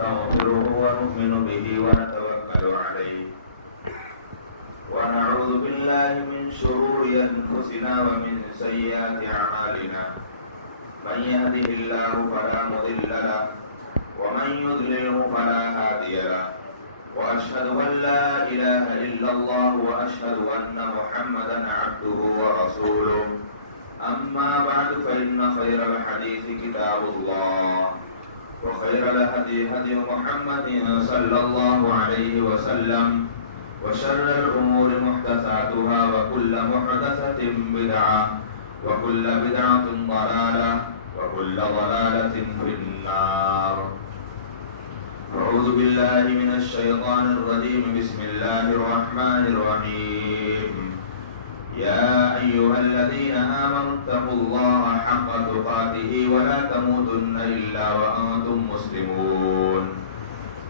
ونستغفره ونؤمن به ونتوكل عليه ونعوذ بالله من شرور أنفسنا ومن سيئات أعمالنا من يهده الله فلا مضل له ومن يضلله فلا هادي له وأشهد أن لا إله إلا الله وأشهد أن محمدا عبده ورسوله أما بعد فإن خير الحديث كتاب الله وخير الهدي هدي محمد صلى الله عليه وسلم وشر الأمور محدثاتها وكل محدثة بدعة وكل بدعة ضلالة وكل ضلالة في النار. أعوذ بالله من الشيطان الرجيم. بسم الله الرحمن الرحيم. يا أيها الذين آمنوا اتقوا الله حق تقاته ولا تموتن إلا وأنتم مسلمون.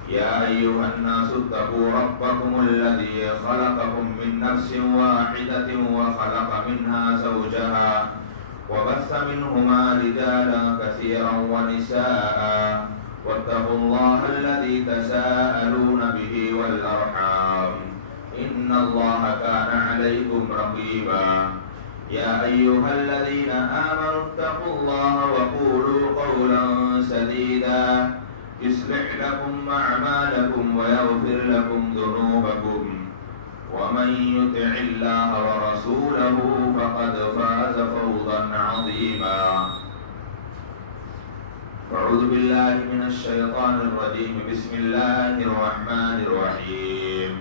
يا أيها الناس اتقوا ربكم الذي خلقكم من نفس واحدة وخلق منها زوجها وبث منهما رجالا كثيرا ونساء واتقوا الله الذي تساءلون به والأرحام إن الله كان عليكم رقيبا. يا أيها الذين آمنوا اتقوا الله وقولوا قولا سديدا يصلح لكم أعمالكم ويغفر لكم ذنوبكم ومن يطع الله ورسوله فقد فاز فوزا عظيما. أعوذ بالله من الشيطان الرجيم. بسم الله الرحمن الرحيم.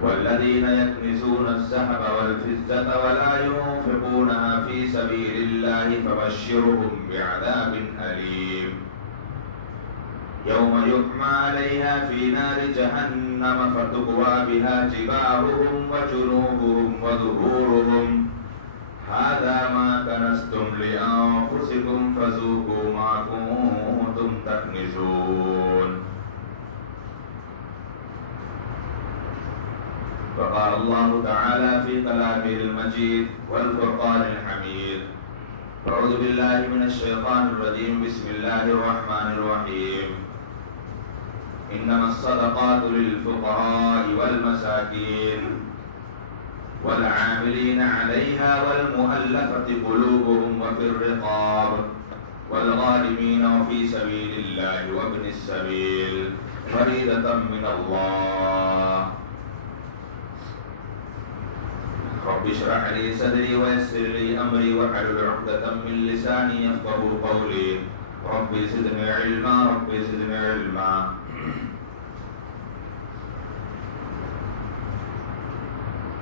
والذين يكنزون الذهب والفضة ولا ينفقونها في سبيل الله فبشرهم بعذاب أليم. يوم يحمى عليها في نار جهنم فتكوى بها جباههم وجنوبهم وظهورهم هذا ما كنزتم لأنفسكم فذوقوا ما كنتم تكنزون. وقال الله تعالى في كلامه المجيد والفرقان الحميد. أعوذ بالله من الشيطان الرجيم. بسم الله الرحمن الرحيم. إنما الصدقات للفقراء والمساكين والعاملين عليها والمؤلفة قلوبهم وفي الرقاب والغارمين وفي سبيل الله وابن السبيل فريضة من الله. رب اشرح لي صدري ويسر لي أمري واحلل عقدة من لساني يفقهوا قولي. رب زدني علما رب زدني علما.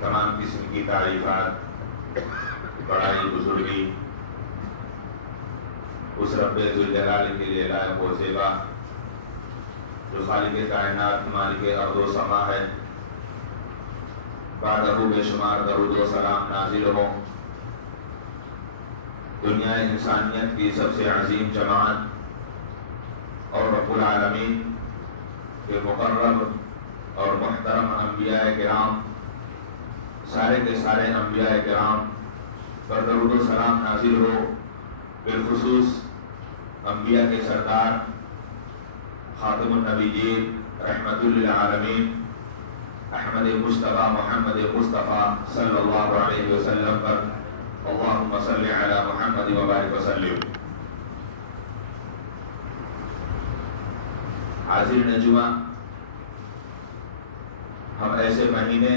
تمام قسم کی تعریفات بڑائی بزرگی اس رب ذوالجلال کے لیے لائق و زیبا جو خالق کائنات مالک ارض و سما ہے. بعدہ بے شمار درود و سلام نازل ہو دنیا انسانیت کی سب سے عظیم جماعت اور رب العالمین کے مقرب اور محترم انبیاء کرام سارے کے سارے انبیاء کرام پر درود و سلام نازل ہو. بالخصوص انبیاء کے سردار خاتم النبیین رحمت للعالمین احمد مصطفیٰ محمد مصطفیٰ صلی اللہ علیہ وسلم پر اللہم صلی علی محمد وبارک وسلم. حاضر نجوہ، ہم ایسے مہینے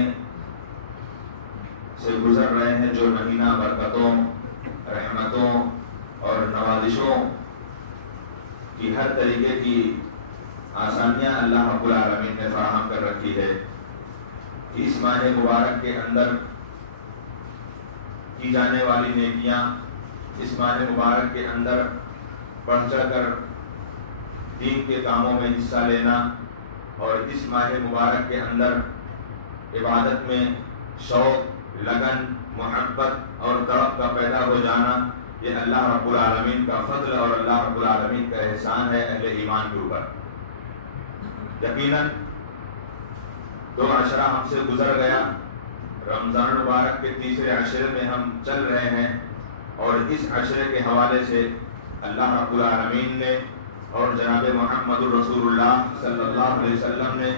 سے گزر رہے ہیں جو مہینہ برکتوں، رحمتوں اور نوازشوں کی ہر طریقے کی آسانیاں اللہ رب العالمین نے فراہم کر رکھی ہے. اس ماہ مبارک کے اندر کی جانے والی نیکیاں، اس ماہ مبارک کے اندر بڑھ چڑھ کر دین کے کاموں میں حصہ لینا اور اس ماہ مبارک کے اندر عبادت میں شوق، لگن، محبت اور طرف کا پیدا ہو جانا، یہ اللہ رب العالمین کا فضل اور اللہ رب العالمین کا احسان ہے اہل ایمان کے اوپر. یقیناً 2 عشرہ ہم سے گزر گیا، رمضان مبارک کے تیسرے عشرے میں ہم چل رہے ہیں اور اس عشرے کے حوالے سے اللہ رب العالمین نے اور جناب محمد الرسول اللہ صلی اللہ علیہ وسلم نے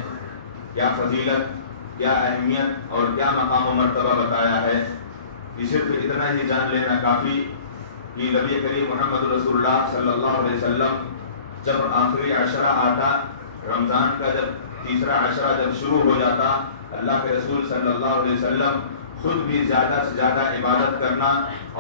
کیا فضیلت، کیا اہمیت اور کیا مقام و مرتبہ بتایا ہے کہ صرف اتنا ہی جان لینا کافی کہ نبی کریم محمد رسول اللہ صلی اللہ علیہ وسلم جب آخری عشرہ آتا، رمضان کا جب تیسرا عشرہ جب شروع ہو جاتا، اللہ کے رسول صلی اللہ علیہ وسلم خود بھی زیادہ سے زیادہ عبادت کرنا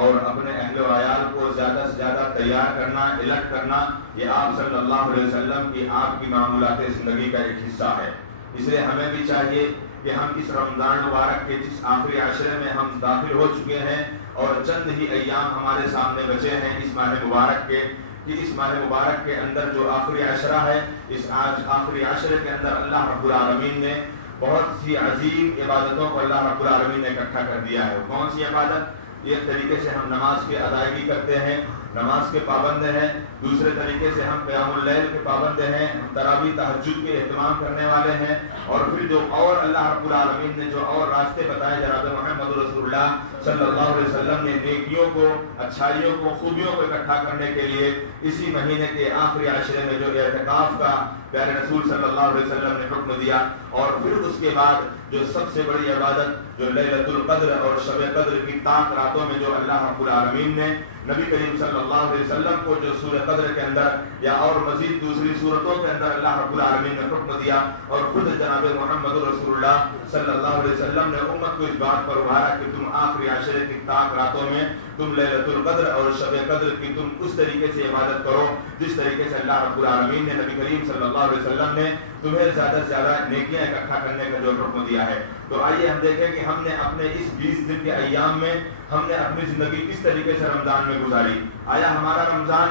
اور اپنے اہل و عیال کو زیادہ سے زیادہ تیار کرنا، الٹ کرنا، یہ آپ صلی اللہ علیہ وسلم کی آپ کی معمولات زندگی کا ایک حصہ ہے۔ اس لیے ہمیں بھی چاہیے کہ ہم اس رمضان مبارک کے جس آخری عشرے میں ہم داخل ہو چکے ہیں اور چند ہی ایام ہمارے سامنے بچے ہیں اس ماہ مبارک کے، کہ اس ماہ مبارک کے اندر جو آخری عشرہ ہے، اس آخری عشرے کے اندر اللہ رب العالمین نے بہت سی عظیم عبادتوں کو اللہ رب العالمین نے اکٹھا کر دیا ہے۔ کون سی عبادت؟ ایک طریقے سے ہم نماز کی ادائیگی کرتے ہیں، نماز کے پابند ہیں، دوسرے طریقے سے ہم قیام اللیل کے پابند ہیں، ہم تراویح تہجد کے اہتمام کرنے والے ہیں، اور پھر جو اور اللہ رب العالمین نے جو اور راستے بتائے جناب محمد رسول اللہ صلی اللہ علیہ وسلم نے نیکیوں کو، اچھائیوں کو، خوبیوں کو اکٹھا کرنے کے لیے اسی مہینے کے آخری عشرے میں جو اعتکاف کا پیارے رسول صلی اللہ علیہ وسلم نے حکم دیا، اور پھر اس کے بعد جو سب سے بڑی عبادت جو لیلۃ القدر اور شب قدر کی طاق راتوں میں جو اللہ رب العالمین نے نبی کریم صلی اللہ علیہ وسلم کو جو سورہ قدر کے اندر یا اور مزید دوسری صورتوں کے اندر اللہ رب العالمین نے حکم دیا، اور خود جناب محمد رسول اللہ صلی اللہ علیہ وسلم نے امت کو اس بات پر ابھارا کہ تم آخری عشرے کی طاق راتوں میں تم لیلۃ القدر اور شب قدر کی تم اس طریقے سے عبادت کرو جس طریقے سے اللہ رب العالمین نے نبی کریم صلی اللہ علیہ وسلم نے تمہیں زیادہ سے زیادہ نیکیاں اکٹھا کرنے کا جو حکم دیا ہے۔ تو آئیے ہم دیکھیں کہ ہم نے اپنے اس 20 دن کے ایام میں ہم نے اپنی زندگی کس طریقے سے رمضان میں گزاری۔ آیا ہمارا رمضان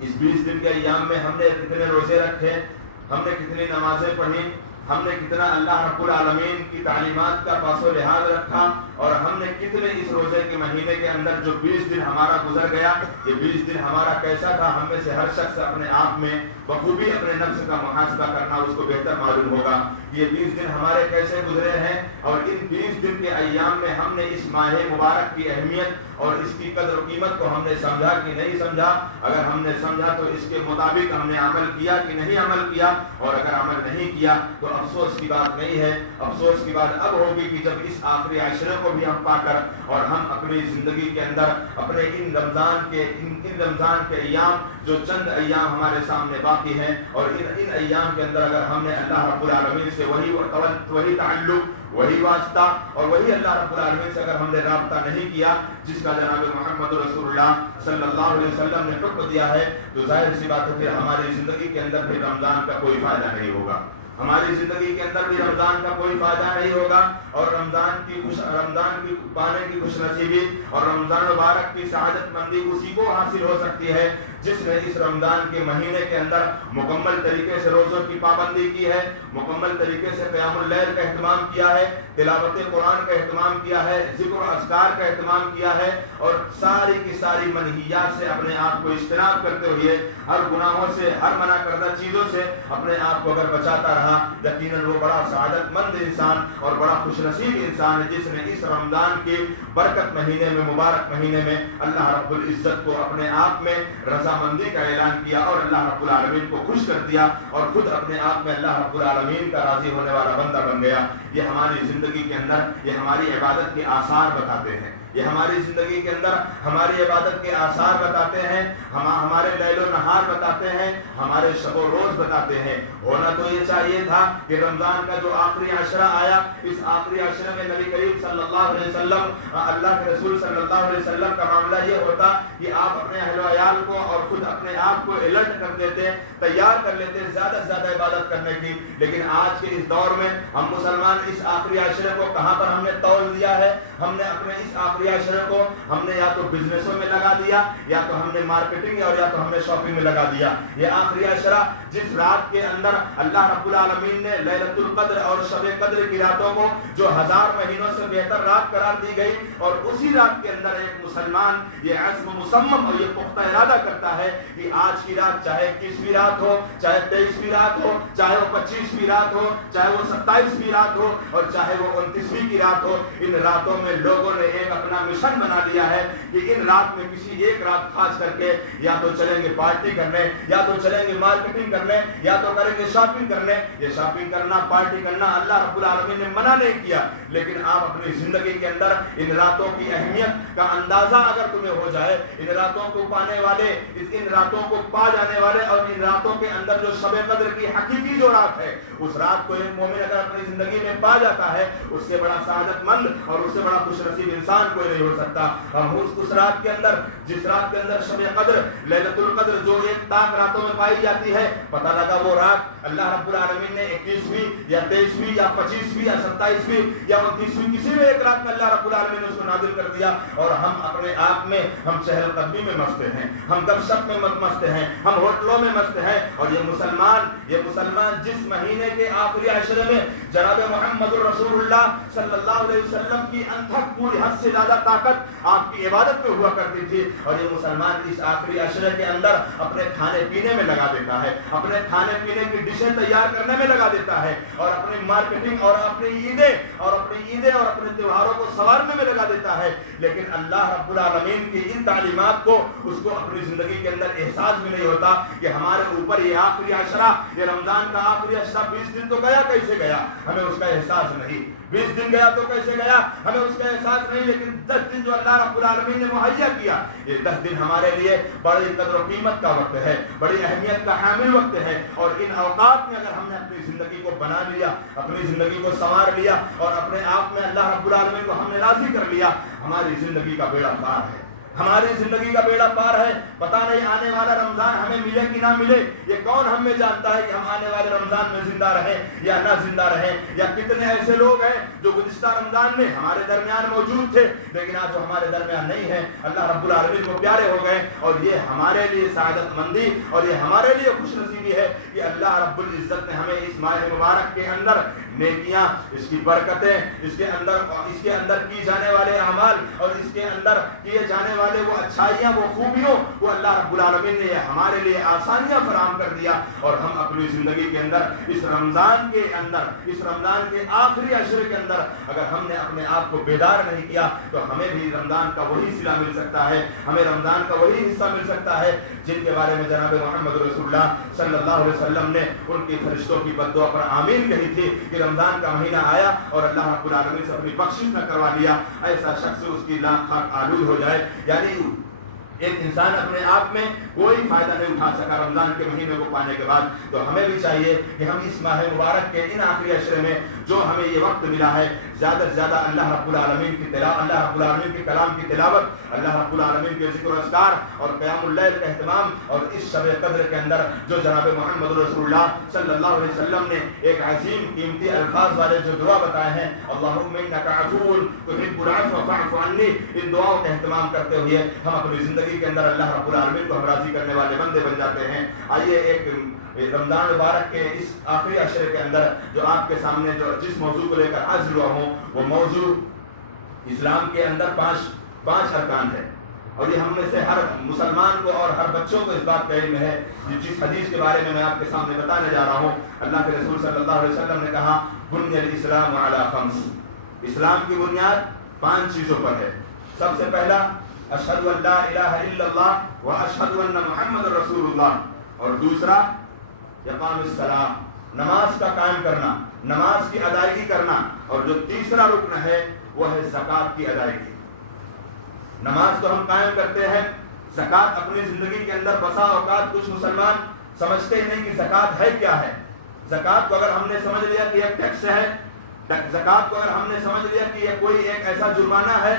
اس 20 دن کے ایام میں ہم نے کتنے روزے رکھے، ہم نے کتنی نمازیں پڑھی، ہم نے کتنا اللہ رب العالمین کی تعلیمات کا پاس و لحاظ رکھا، اور ہم نے کتنے اس روزے کے مہینے کے اندر جو 20 دن ہمارا گزر گیا، یہ 20 دن ہمارا کیسا تھا؟ ہم میں سے ہر شخص اپنے آپ میں بخوبی اپنے نفس کا محاسبہ کرنا اس کو بہتر معلوم ہوگا یہ 20 دن ہمارے کیسے گزرے ہیں، اور ان 20 دن کے ایام میں ہم نے اس ماہ مبارک کی اہمیت اور اس کی قدر و قیمت کو ہم نے سمجھا کہ نہیں سمجھا۔ اگر ہم نے سمجھا تو اس کے مطابق ہم نے عمل کیا کہ نہیں عمل کیا، اور اگر عمل نہیں کیا تو افسوس کی بات نہیں ہے، افسوس کی بات اب ہوگی کہ جب اس آخری عشرے کو بھی ہم پا کر اور ہم اپنی زندگی کے اندر اپنے ان رمضان کے ایام جو چند ایام ہمارے سامنے باقی ہیں، اور ان ایام کے اندر اگر ہم نے اللہ رب العالمین سے وہی تعلق، وہی واسطہ اور وہی اللہ رب العالمین سے اگر ہم نے رابطہ نہیں کیا جس کا جناب محمد رسول اللہ صلی اللہ علیہ وسلم نے حکم دیا ہے، تو ظاہر سی بات ہے پھر ہماری زندگی کے اندر پھر رمضان کا کوئی فائدہ نہیں ہوگا، ہماری زندگی کے اندر بھی رمضان کا کوئی فائدہ نہیں ہوگا، اور رمضان کی پانے کی خوش نصیبی اور رمضان مبارک کی سعادت مندی اسی کو حاصل ہو سکتی ہے جس نے اس رمضان کے مہینے کے اندر مکمل طریقے سے روزوں کی پابندی کی ہے، مکمل طریقے سے قیام اللیل کا اہتمام کیا ہے، تلاوت قرآن کا اہتمام کیا ہے، ذکر و اذکار کا اہتمام کیا ہے، اور ساری کی ساری منہیات سے اپنے آپ کو اجتناب کرتے ہوئے ہر گناہوں سے، ہر منع کردہ چیزوں سے اپنے آپ کو اگر بچاتا رہا، یقیناً وہ بڑا سعادت مند انسان اور بڑا خوش نصیب انسان ہے جس نے اس رمضان کے برکت مہینے میں، مبارک مہینے میں اللہ رب العزت کو اپنے آپ میں رضامندی کا اعلان کیا اور اللہ رب العالمین کو خوش کر دیا، اور خود اپنے آپ میں اللہ رب العالمین کا راضی ہونے والا بندہ بن گیا۔ یہ ہماری زندگی کے اندر یہ ہماری عبادت کے آثار بتاتے ہیں، یہ ہماری زندگی کے اندر ہماری عبادت کے آثار بتاتے ہیں، ہمارے لیل و نہار بتاتے ہیں، ہمارے شب و روز بتاتے ہیں۔ ہونا تو یہ چاہیے تھا کہ رمضان کا جو آخری عشرہ آیا، اس آخری عشرے میں نبی کریم صلی اللہ علیہ وسلم، اللہ کے رسول صلی اللہ علیہ وسلم کا معاملہ یہ ہوتا کہ آپ اپنے اہل و عیال کو اور خود اپنے آپ کو الرٹ کر دیتے، تیار کر لیتے زیادہ سے زیادہ عبادت کرنے کی۔ لیکن آج کے اس دور میں ہم مسلمان اس آخری عشرے کو کہاں پر ہم نے تول دیا ہے؟ ہم نے اپنے اس آخری عشرے کو ہم نے یا تو بزنسوں میں لگا دیا، یا تو ہم نے مارکیٹنگ اور یا تو ہم نے شاپنگ میں لگا دیا۔ یہ آخری عشرہ جس رات کے اندر اللہ رب العالمین نے لیلۃ القدر اور شب قدر کی راتوں کو جو 1000 مہینوں سے بہتر رات قرار دی گئی، اور اسی رات کے اندر ایک مسلمان یہ عزم مصمم اور یہ پختہ ارادہ کرتا ہے کہ آج کی رات چاہے 21ویں رات ہو، چاہے 23ویں رات ہو، چاہے وہ 25ویں رات ہو، چاہے وہ 27ویں رات ہو، اور چاہے وہ 29ویں کی رات ہو، ان راتوں میں لوگوں نے ایک اپنے اپنا مشن بنا لیا ہے کہ ان رات میں کسی ایک رات خاص کر کے یا تو چلیں گے پارٹی کرنے, یا تو چلیں گے مارکیٹنگ کرنے, یا تو کریں گے شاپنگ کرنے. یہ شاپنگ کرنا, پارٹی کرنا اللہ رب العالمین نے منع نہیں کیا, لیکن آپ اپنی زندگی کے اندر ان راتوں کی اہمیت کا اندازہ اگر تمہیں ہو جائے, ان راتوں کو پانے والے, ان راتوں کو پا جانے والے, اور ان راتوں کے اندر جو شب قدر کی حقیقی جو رات ہے, اس رات کو ایک مومن اگر اپنی زندگی میں پا جاتا ہے, اس سے بڑا سعادت مند اور اس سے بڑا خوش نصیب انسان کوئی نہیں ہو سکتا. اور اس رات کے اندر, جس رات کے اندر شب قدر, لیلۃ القدر جو ایک طاق راتوں میں پائی جاتی ہے, پتہ لگا وہ رات اللہ رب العالمین نے 21ویں یا 23ویں یا 25ویں یا 27ویں یا 29ویں کسی بھی ایک رات میں اللہ رب العالمین نے اس کو نازل کر دیا, اور ہم اپنے آپ میں ہم چہل قدمی میں مست ہیں, ہم گپ شپ میں مست ہیں, ہم ہوٹلوں میں مست ہیں. اور یہ مسلمان جس مہینے کے آخری عشرے میں جناب محمد الرسول اللہ صلی اللہ علیہ وسلم کی انتھک پوری حد سے زیادہ طاقت آپ کی عبادت میں ہوا کرتی تھی, اور یہ مسلمان اس آخری عشرے کے اندر اپنے کھانے پینے میں لگا دیتا ہے, اپنے کھانے پینے کی ڈشیں تیار کرنے میں لگا دیتا ہے, اور اپنی مارکیٹنگ اور اپنی عیدیں اور اپنے تہواروں کو سنوارنے میں لگا دیتا ہے. لیکن اللہ رب العالمین کی ان تعلیمات کو اس کو اپنی زندگی کے اندر احساس بھی نہیں ہوتا کہ ہمارے اوپر یہ آخری عشرہ, یہ رمضان کا آخری عشرہ 20 دن تو گیا, کیسے گیا ہمیں اس کا احساس نہیں. 20 دن گیا تو کیسے گیا ہمیں اس کا احساس نہیں, لیکن 10 دن جو اللہ رب العالمین نے مہیا کیا, یہ 10 دن ہمارے لیے بڑی قدر و قیمت کا وقت ہے, بڑی اہمیت کا حامل وقت ہے. اور ان اوقات میں اگر ہم نے اپنی زندگی کو بنا لیا, اپنی زندگی کو سنوار لیا, اور اپنے آپ میں اللہ رب العالمین کو ہم نے راضی کر لیا, ہماری زندگی کا بیڑا پار ہے, ہماری زندگی کا بیڑا پار ہے. پتہ نہیں آنے والا رمضان ہمیں ملے کہ نہ ملے, یہ کون ہم میں جانتا ہے کہ ہم آنے والے رمضان میں زندہ رہیں یا نہ زندہ رہیں. یا کتنے ایسے لوگ ہیں جو گزشتہ رمضان میں ہمارے درمیان موجود تھے, لیکن آج وہ ہمارے درمیان نہیں ہیں, اللہ رب العالمین کو پیارے ہو گئے. اور یہ ہمارے لیے سعادت مندی اور یہ ہمارے لیے خوش نصیبی ہے کہ اللہ رب العزت نے ہمیں اس ماہ مبارک کے اندر نیکیاں, اس کی برکتیں, اس کے اندر کی جانے والے اعمال اور اس کے اندر کیے جانے والے وہ اچھائیاں, وہ خوبیوں کو اللہ رب العالمین نے ہمارے لیے آسانیاں فراہم کر دیا. اور ہم اپنی زندگی کے اندر اس رمضان کے آخری عشرے کے اندر اگر ہم نے اپنے آپ کو بیدار نہیں کیا, تو ہمیں بھی رمضان کا وہی صلہ مل سکتا ہے, ہمیں رمضان کا وہی حصہ مل سکتا ہے جن کے بارے میں جناب محمد رسول اللہ صلی اللہ علیہ وسلم نے ان کی فرشتوں کی بد دعا پر آمین کہی تھی کہ رمضان کا مہینہ آیا اور اللہ رب العالمین سے اپنی بخشش نہ کروا لیا, ایسا شخص اس کی لاکھ خاک آلود ہو جائے. یعنی ایک انسان اپنے آپ میں کوئی فائدہ نہیں اٹھا سکا رمضان کے مہینے کو پانے کے بعد. تو ہمیں بھی چاہیے کہ ہم اس ماہ مبارک کے ان آخری عشرے میں جو ہمیں یہ وقت ملا ہے, زیادہ سے زیادہ اللہ رب العالمین کی اللہ رب العالمین کے کلام کی تلاوت, اللہ رب العالمین کے ذکر و اذکار اور قیام اللیل کا اہتمام, اور اس شب قدر کے اندر جو جناب محمد رسول اللہ صلی اللہ علیہ وسلم نے ایک عظیم قیمتی الفاظ والے جو دعا بتائے ہیں, اللہم انک عفو تحب العفو فاعف عنی, ان دعاؤں کا اہتمام کرتے ہوئے ہم اپنی زندگی کے اندر اللہ رب العالمین کو ہم راضی کرنے والے بندے بن جاتے ہیں. آئیے ایک رمضان مبارک کے اس آخری عشرے کے اندر جو آپ کے سامنے جس موضوع کو لے کر حاضر ہوا ہوں, وہ موضوع اسلام کے اندر پانچ ارکان ہے. اور یہ ہم میں سے ہر مسلمان کو اور ہر بچوں کو اس بات کا علم ہے. جس حدیث کے بارے میں آپ کے سامنے بتانے جا رہا ہوں, اللہ کے رسول صلی اللہ علیہ وسلم نے کہا, بنی الاسلام علی خمس, اسلام کی بنیاد 5 چیزوں پر ہے. سب سے پہلا اشہد ان لا الہ الا اللہ واشہد ان محمد رسول اللہ, اور دوسرا اقام الصلاۃ, نماز کا قائم کرنا, نماز کی ادائیگی کرنا, اور جو تیسرا رکن ہے وہ ہے زکوٰۃ کی ادائیگی. نماز تو ہم قائم کرتے ہیں, زکوٰۃ اپنی زندگی کے اندر بسا اوقات کچھ مسلمان سمجھتے ہی نہیں کہ زکوٰۃ ہے کیا ہے. زکوٰۃ کو اگر ہم نے سمجھ لیا کہ یہ ٹیکس ہے, زکوٰۃ کو اگر ہم نے سمجھ لیا کہ یہ کوئی ایک ایسا جرمانہ ہے,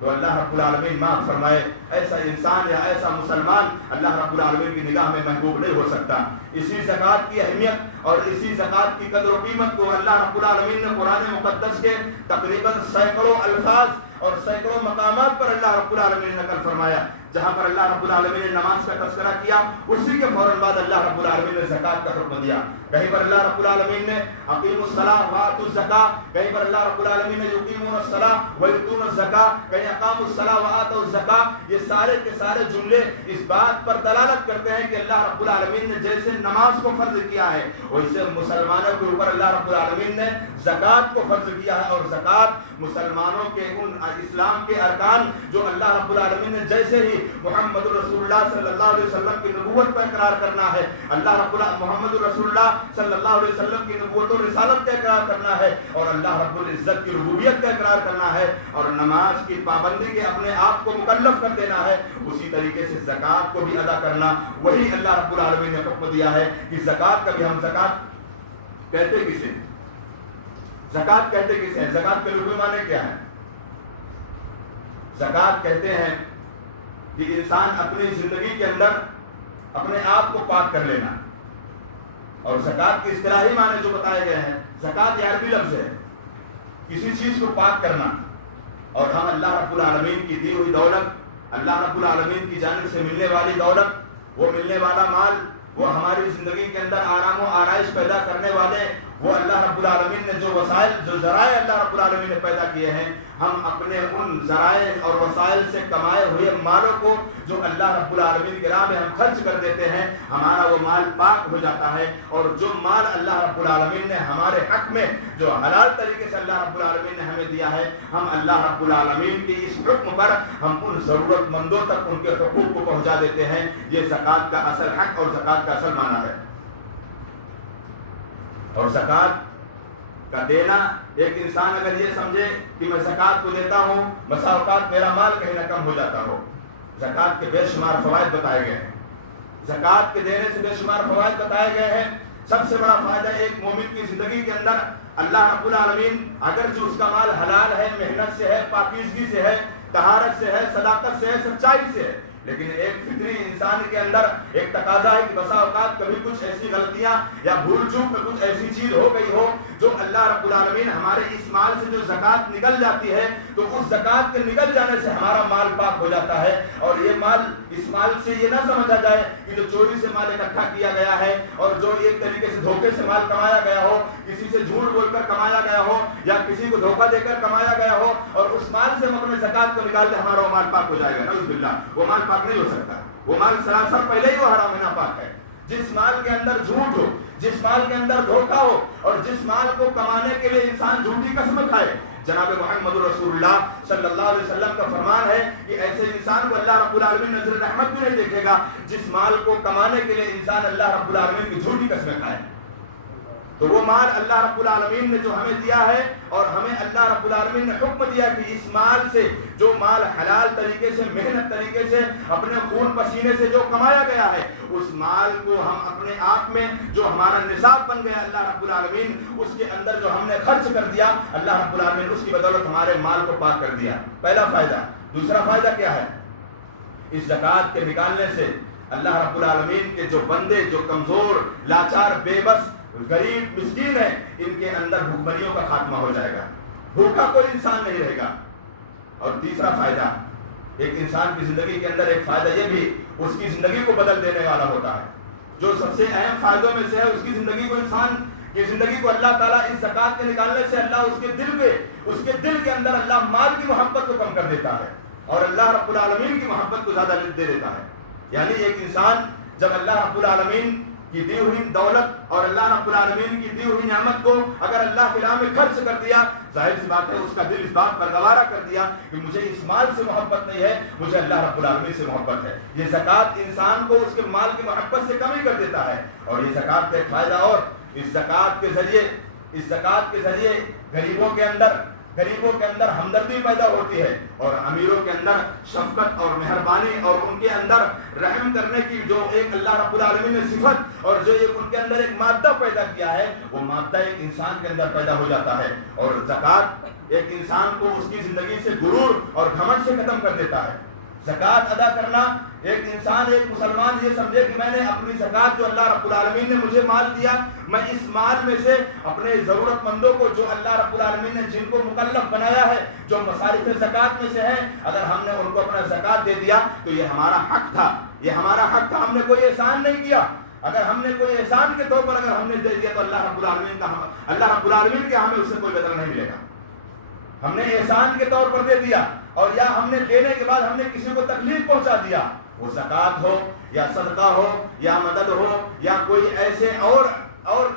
تو اللہ رب العالمین معاف فرمائے, ایسا انسان یا ایسا مسلمان اللہ رب العالمین کی نگاہ میں محبوب نہیں ہو سکتا. اسی زکوٰۃ کی اہمیت اور اسی زکوٰۃ کی قدر و قیمت کو اللہ رب العالمین نے قرآن مقدس کے تقریباً سینکڑوں الفاظ اور سینکڑوں مقامات پر اللہ رب العالمین نے نقل فرمایا. جہاں پر اللہ رب العالمین نے نماز کا تذکرہ کیا، اسی کے فوراً بعد اللہ رب العالمین نے زکوٰۃ کا حکم دیا. کہیں پر اللہ رب العالمین نے اقیموا الصلاۃ وآتوا الزکاۃ، کہیں پر اللہ رب العالمین نے یقیمون الصلاۃ ویؤتون الزکاۃ، کہیں اقاموا الصلاۃ وآتوا الزکاۃ. یہ سارے کے سارے جملے اس بات پر دلالت کرتے ہیں کہ اللہ رب العالمین نے جیسے نماز کو فرض کیا ہے ویسے مسلمانوں کے اوپر اللہ رب العالمین نے زکوٰۃ کو فرض کیا ہے. اور زکوٰۃ مسلمانوں کے ان اسلام کے ارکان جو اللہ رب العالمین نے جیسے ہی محمد رسول اللہ صلی اللہ علیہ وسلم کی نبوت پر اقرار کرنا ہے، اللہ رب محمد رسول اللہ صلی اللہ علیہ وسلم کی نبوت و رسالت کا اقرار کرنا ہے، اور اللہ رب العزت کی ربوبیت کا اقرار کرنا ہے، اور نماز کی پابندی کے اپنے آپ کو مکلف کر دینا ہے، اسی طریقے سے زکوٰۃ کو بھی ادا کرنا. وہی اللہ رب العالمین نے حکم دیا ہے کہ زکوٰۃ کا بھی ہم زکوٰۃ کہتے کسے؟ زکوٰۃ کہتے کسے ہیں؟ زکوٰۃ کے لغوی معنی کیا ہے؟ زکوٰۃ کہتے ہیں کہ انسان اپنی زندگی کے اندر اپنے آپ کو پاک کر لینا. اور زکوٰۃ کے اصطلاحی معنی جو بتائے گئے ہیں، زکوٰۃ یہ عربی لفظ ہے، کسی چیز کو پاک کرنا. اور ہم اللہ رب العالمین کی دی ہوئی دولت، اللہ رب العالمین کی جانب سے ملنے والی دولت، وہ ملنے والا مال، وہ ہماری زندگی کے اندر آرام و آرائش پیدا کرنے والے وہ اللہ رب العالمین نے جو وسائل، جو ذرائع اللہ رب العالمین نے پیدا کیے ہیں، ہم اپنے ان ذرائع اور وسائل سے کمائے ہوئے مالوں کو جو اللہ رب العالمین کی راہ میں ہم خرچ کر دیتے ہیں، ہمارا وہ مال پاک ہو جاتا ہے. اور جو مال اللہ رب العالمین نے ہمارے حق میں جو حلال طریقے سے اللہ رب العالمین نے ہمیں دیا ہے، ہم اللہ رب العالمین کے اس حکم پر ہم ان ضرورت مندوں تک ان کے حقوق کو پہنچا دیتے ہیں. یہ زکوٰۃ کا اصل حق اور زکوٰۃ کا اصل معنی ہے. اور زکوٰۃ کا دینا، ایک انسان اگر یہ سمجھے کہ میں زکوٰۃ کو دیتا ہوں بسا اوقات میرا مال کہیں نہ کم ہو جاتا ہو. زکوٰۃ کے بے شمار فوائد بتائے گئے ہیں، زکوٰۃ کے دینے سے بے شمار فوائد بتائے گئے ہیں. سب سے بڑا فائدہ ایک مومن کی زندگی کے اندر اللہ رب العالمین اگر جو اس کا مال حلال ہے، محنت سے ہے، پاکیزگی سے ہے، طہارت سے ہے، صداقت سے ہے، سچائی سے ہے، لیکن ایک فطری انسان کے اندر ایک تقاضا ہے کہ بسا اوقات کبھی کچھ ایسی غلطیاں یا بھول چوک میں کچھ ایسی چیز ہو گئی ہو جو اللہ رب العالمین ہمارے اس مال سے جو زکوٰۃ نکل جاتی ہے تو اس زکوٰۃ کے نکل جانے سے ہمارا مال پاک ہو جاتا ہے. اور یہ مال، اس مال سے یہ نہ سمجھا جائے کہ جو چوری سے مال اکٹھا کیا گیا ہے اور جو ایک طریقے سے دھوکے سے مال کمایا گیا ہو، کسی سے جھوٹ بول کر کمایا گیا ہو یا کسی کو دھوکہ دے کر کمایا گیا ہو، اور اس مال سے ہم اپنے زکوٰۃ کو نکال دیں ہمارا وہ مال پاک ہو جائے گا. نعوذ باللہ، وہ مال پاک نہیں ہو سکتا. وہ مال سراسر پہلے ہی وہ حرام ہے، ناپاک ہے. جس مال کے اندر جھوٹ ہو، جس مال کے اندر دھوکہ ہو، اور جس مال کو کمانے کے لیے انسان جھوٹی قسم کھائے، جناب محمد رسول اللہ صلی اللہ علیہ وسلم کا فرمان ہے کہ ایسے انسان کو اللہ رب العالمین نظر رحمت بھی نہیں دیکھے گا جس مال کو کمانے کے لیے انسان اللہ رب العالمین کی جھوٹی قسمیں کھائے. تو وہ مال اللہ رب العالمین نے جو ہمیں دیا ہے، اور ہمیں اللہ رب العالمین نے حکم دیا کہ اس مال سے جو مال حلال طریقے سے، محنت طریقے سے، اپنے خون پسینے سے جو کمایا گیا ہے، اس مال کو ہم اپنے آپ میں جو ہمارا نصاب بن گیا اللہ رب العالمین اس کے اندر جو ہم نے خرچ کر دیا، اللہ رب العالمین اس کی بدولت ہمارے مال کو پاک کر دیا. پہلا فائدہ. دوسرا فائدہ کیا ہے؟ اس زکوٰۃ کے نکالنے سے اللہ رب العالمین کے جو بندے جو کمزور، لاچار، بے بس، غریب، مسکین ہے، ان کے اندر بھوکمریوں کا خاتمہ ہو جائے گا. بھوکا کوئی انسان نہیں رہے گا. اور تیسرا فائدہ، ایک انسان کی زندگی کے اندر ایک فائدہ یہ بھی اس کی زندگی کو بدل دینے والا ہوتا ہے. جو سب سے اہم فائدوں میں سے ہے، اس کی زندگی کو، انسان کی زندگی کو اللہ تعالیٰ اس زکوٰۃ کے نکالنے سے اللہ اس کے دل کے اندر اللہ مال کی محبت کو کم کر دیتا ہے اور اللہ رب العالمین کی محبت کو زیادہ دے دیتا ہے. یعنی ایک انسان جب اللہ رب العالمین کی دی ہوئی دولت اور اللہ رب العالمین کی دی ہوئی نعمت کو اگر اللہ کے راہ میں خرچ کر دیا، ظاہر سی بات ہے اس کا دل اس بات پر گوارا کر دیا کہ مجھے اس مال سے محبت نہیں ہے، مجھے اللہ رب العالمین سے محبت ہے. یہ زکوٰۃ انسان کو اس کے مال کی محبت سے کمی کر دیتا ہے. اور یہ زکوٰۃ کا ایک فائدہ اور، اس زکوٰۃ کے ذریعے غریبوں کے اندر ہمدردی پیدا ہوتی ہے، اور امیروں کے اندر شفقت اور مہربانی اور ان کے اندر رحم کرنے کی جو ایک اللہ رب العالمین نے صفت اور جو ایک ان کے اندر ایک مادہ پیدا کیا ہے، وہ مادہ ایک انسان کے اندر پیدا ہو جاتا ہے. اور زکوٰۃ ایک انسان کو اس کی زندگی سے غرور اور گھمنڈ سے ختم کر دیتا ہے. زکوٰۃ ادا کرنا، ایک انسان ایک مسلمان یہ سمجھے کہ میں نے اپنی زکوٰۃ جو اللہ رب العالمین نے مجھے مال دیا، میں اس مال میں سے اپنے ضرورت مندوں کو جو اللہ رب العالمین نے جن کو مکلف بنایا ہے، جو مصارف زکوٰۃ میں سے ہیں، اگر ہم نے ان کو اپنا زکوٰۃ دے دیا تو یہ ہمارا حق تھا، یہ ہمارا حق تھا، ہم نے کوئی احسان نہیں کیا۔ اگر ہم نے کوئی احسان کے طور پر اگر ہم نے دے دیا تو اللہ رب العالمین کے ہمیں اس سے کوئی بدلہ نہیں ملے گا۔ ہم نے احسان کے طور پر دے دیا، اور یا ہم نے دینے کے بعد ہم نے کسی کو تکلیف پہنچا دیا، وہ زکوٰۃ ہو یا صدقہ ہو یا مدد ہو یا کوئی ایسے اور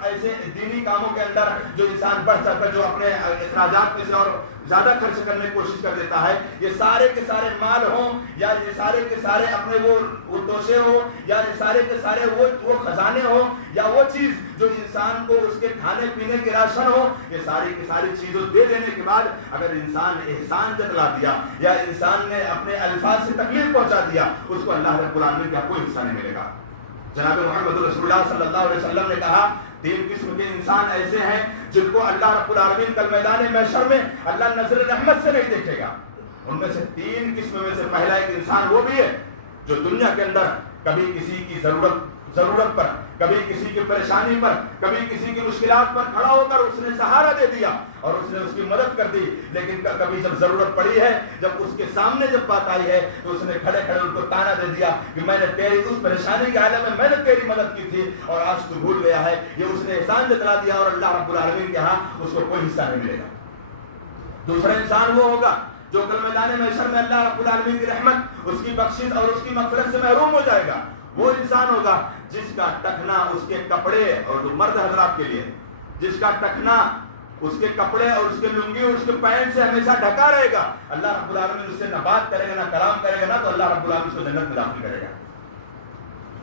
ایسے دینی کاموں کے اندر جو انسان بڑھ چڑھ کر جو اپنے اخراجات میں سے اور زیادہ خرچ کرنے کی کوشش کر دیتا ہے، یہ سارے کے سارے مال ہوں یا یہ سارے کے سارے اپنے وہ توشے ہوں یا یہ سارے کے سارے وہ خزانے ہوں یا وہ چیز جو انسان کو اس کے کھانے پینے کے راشن ہو، یہ ساری کی ساری چیزوں دے دینے کے بعد اگر انسان احسان جتلا دیا یا انسان نے اپنے الفاظ سے تکلیف پہنچا دیا، اس کو اللہ رب العالمین کا کوئی حصہ نہیں ملے گا۔ جناب محمد رسول اللہ صلی اللہ علیہ وسلم نے کہا 3 قسم کے انسان ایسے ہیں جن کو اللہ رب العالمین کل میدان محشر میں اللہ نظر رحمت سے نہیں دیکھے گا۔ ان میں سے 3 قسم میں سے پہلا ایک انسان وہ بھی ہے جو دنیا کے اندر کبھی کسی کی ضرورت پر، کبھی کسی کی پریشانی پر، کبھی کسی کی مشکلات پر کھڑا ہو کر اس نے سہارا دے دیا اور اس نے اس کی مدد کر دی، لیکن کبھی جب ضرورت پڑی ہے، جب اس کے سامنے جب بات آئی ہے تو اس نے کھڑے کھڑے ان کو تانا دے دیا کہ میں نے تیری اس پریشانی کے عالم میں نے تیری مدد کی تھی اور آج تو بھول گیا ہے۔ یہ اس نے احسان جتلا دیا اور اللہ رب العالمین کے ہاں اس کو کوئی حصہ نہیں ملے گا۔ دوسرا انسان وہ ہوگا جو کل میدان محشر میں اللہ رب العالمین کی رحمت، اس کی بخشش اور اس کی مغفرت سے محروم ہو جائے گا۔ وہ انسان ہوگا جس کا ٹخنا اس کے کپڑے، اور جو مرد حضرات کے لیے جس کا ٹخنا اس کے کپڑے اور اس کے لنگی اور اس کے پینٹ سے ہمیشہ ڈھکا رہے گا، اللہ رب العالمین اس سے نہ بات کرے گا نہ کلام کرے گا نہ تو اللہ رب العالمین اس کو جنت میں داخل کرے گا۔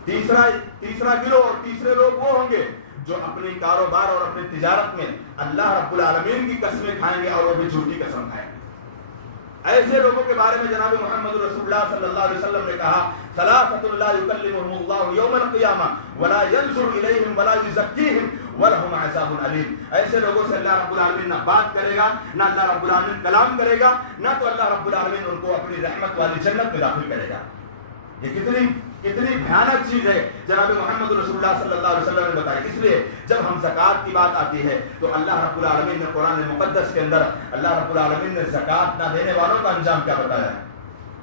تیسرا گروہ اور تیسرے لوگ وہ ہوں گے جو اپنی کاروبار اور اپنی تجارت میں اللہ رب العالمین کی قسمیں کھائیں گے اور وہ بھی جھوٹی قسم کھائیں گے۔ ایسے لوگوں کے بارے میں جناب محمد رسول اللہ صلی اللہ علیہ وسلم نے کہا ثلاثۃ لا یکلمهم اللہ یوم القیامہ ولا ينظر الیہم ولا یزکیہم ولہم عذاب علیم۔ ایسے لوگوں سے اللہ رب العالمین نہ بات کرے گا، نہ اللہ رب العالمین کلام کرے گا، نہ تو اللہ رب العالمین ان کو اپنی رحمت والی جنت میں داخل کرے گا۔ یہ کتنی بھیانک چیز ہے جناب محمد رسول اللہ صلی اللہ علیہ وسلم نے بتائی۔ اس لیے جب ہم زکوٰۃ کی بات آتی ہے تو اللہ رب العالمین نے قرآن مقدس کے اندر اللہ رب العالمین نے زکوٰۃ نہ دینے والوں کا انجام کیا بتایا ہے۔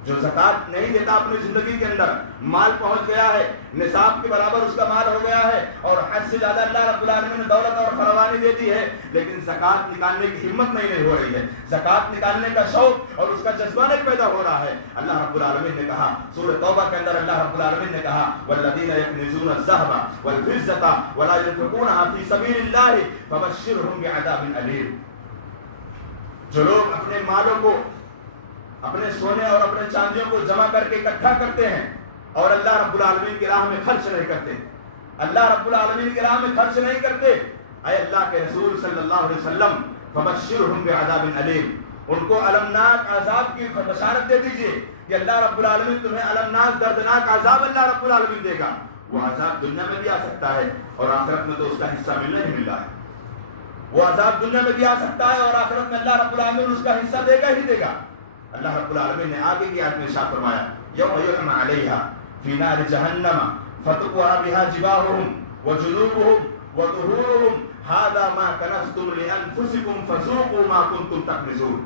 جو زکوٰۃ نہیں دیتا اپنی زندگی کے اندر، مال پہنچ گیا ہے، نصاب کے برابر اس کا مال ہو گیا ہے اور حد سے زیادہ اللہ رب العالمین نے دولت اور فراوانی دے دی ہے، لیکن زکوٰۃ نکالنے کی ہمت نہیں ہو رہی ہے، زکوٰۃ نکالنے کا شوق اور اس کا جذبہ نہیں پیدا ہو رہا ہے۔ اللہ رب العالمین نے کہا سورہ توبہ کے اندر، اللہ رب العالمین نے کہا والذین یکنزون الذهب والفضة ولا ينفقونها في سبيل الله فبشرهم بعذاب أليم۔ جو لوگ اپنے مالوں کو، اپنے سونے اور اپنے چاندیوں کو جمع کر کے اکٹھا کرتے ہیں اور اللہ رب العالمین کی راہ میں خرچ نہیں کرتے، اللہ رب العالمین کی راہ میں خرچ نہیں کرتے، اے اللہ کے رسول صلی اللہ علیہ وسلم فبشرهم بعذاب علیم، ان کو المناک عذاب کی بشارت دے دیجئے کہ اللہ رب العالمین تمہیں المناک دردناک عذاب اللہ رب العالمین دے گا۔ وہ عذاب دنیا میں بھی آ سکتا ہے اور آخرت میں تو اس کا حصہ ملنا ہی مل رہا ہے۔ وہ عذاب دنیا میں بھی آ سکتا ہے اور آخرت میں اللہ رب العالمین اس کا حصہ دے گا ہی دے گا۔ اللہ رب العالمین نے آگے کی آیت میں ارشاد فرمایا یوم یحمى علیہا فی نار جہنم فتقوی بها جباہہم وجنوبہم وظہورہم ھذا ما کنزتم لانفسکم فذوقوا ما کنتم تکنزون۔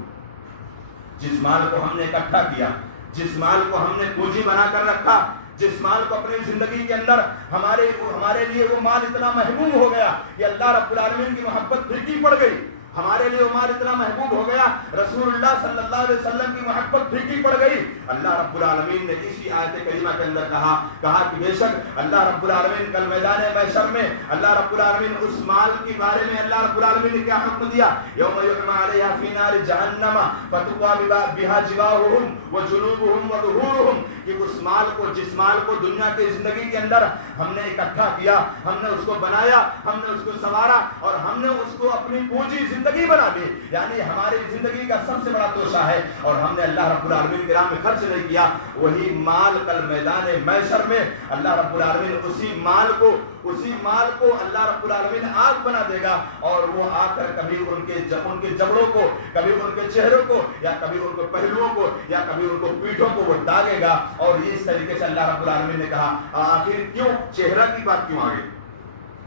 جس مال کو ہم نے اکٹھا کیا، جس مال کو ہم نے پونجی بنا کر رکھا، جس مال کو اپنی زندگی کے اندر ہمارے لیے وہ مال اتنا محبوب ہو گیا کہ اللہ رب العالمین کی محبت پھیکی پڑ گئی، ہمارے لیے وہ مال اتنا محبوب ہو گیا، رسول اللہ صلی اللہ علیہ وسلم کی محبت پھیکی پڑ گئی۔ اللہ رب العالمین نے اسی آیت کریمہ کے اندر کہا کہ بے شک اللہ رب العالمین کل میدان محشر میں اللہ رب العالمین اس مال کے بارے میں اللہ رب العالمین نے کیا حکم دیا، یوم یحمى علیہا فی نار جہنم فتقوی بها جباہہم وجنوبہم وظہورہم، کہ اس مال کو، جس مال کو دنیا کی زندگی کے اندر ہم نے اکٹھا کیا، ہم نے اس کو بنایا، ہم نے اس کو سنوارا اور ہم نے اس کو اپنی پونجی زندگی بنا لی، یعنی ہماری زندگی کا سب سے بڑا توشہ ہے اور ہم نے اللہ رب العالمین کی راہ میں خرچ نہیں کیا، وہی مال کل میدان محشر میں اللہ رب العالمین اسی مال کو اللہ رب العالمین آگ بنا دے گا اور وہ آ کر کبھی ان کے جبڑوں کو، کبھی ان کے چہروں کو، یا کبھی ان کے پہلوؤں کو، یا کبھی کبھی ان کو پیٹھوں کو وہ داغے گا. اور اس طریقے سے اللہ رب العالمین نے کہا آخر کیوں چہرہ کی بات کیوں آ گئی,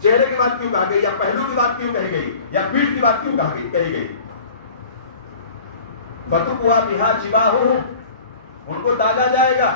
چہرے کی بات کیوں کہا گئی, یا پہلو کی بات کیوں کہی گئی, یا پیٹھ کی بات کیوں کہی گئی؟ فتقوا بها جباههم, ان کو داغا جائے گا.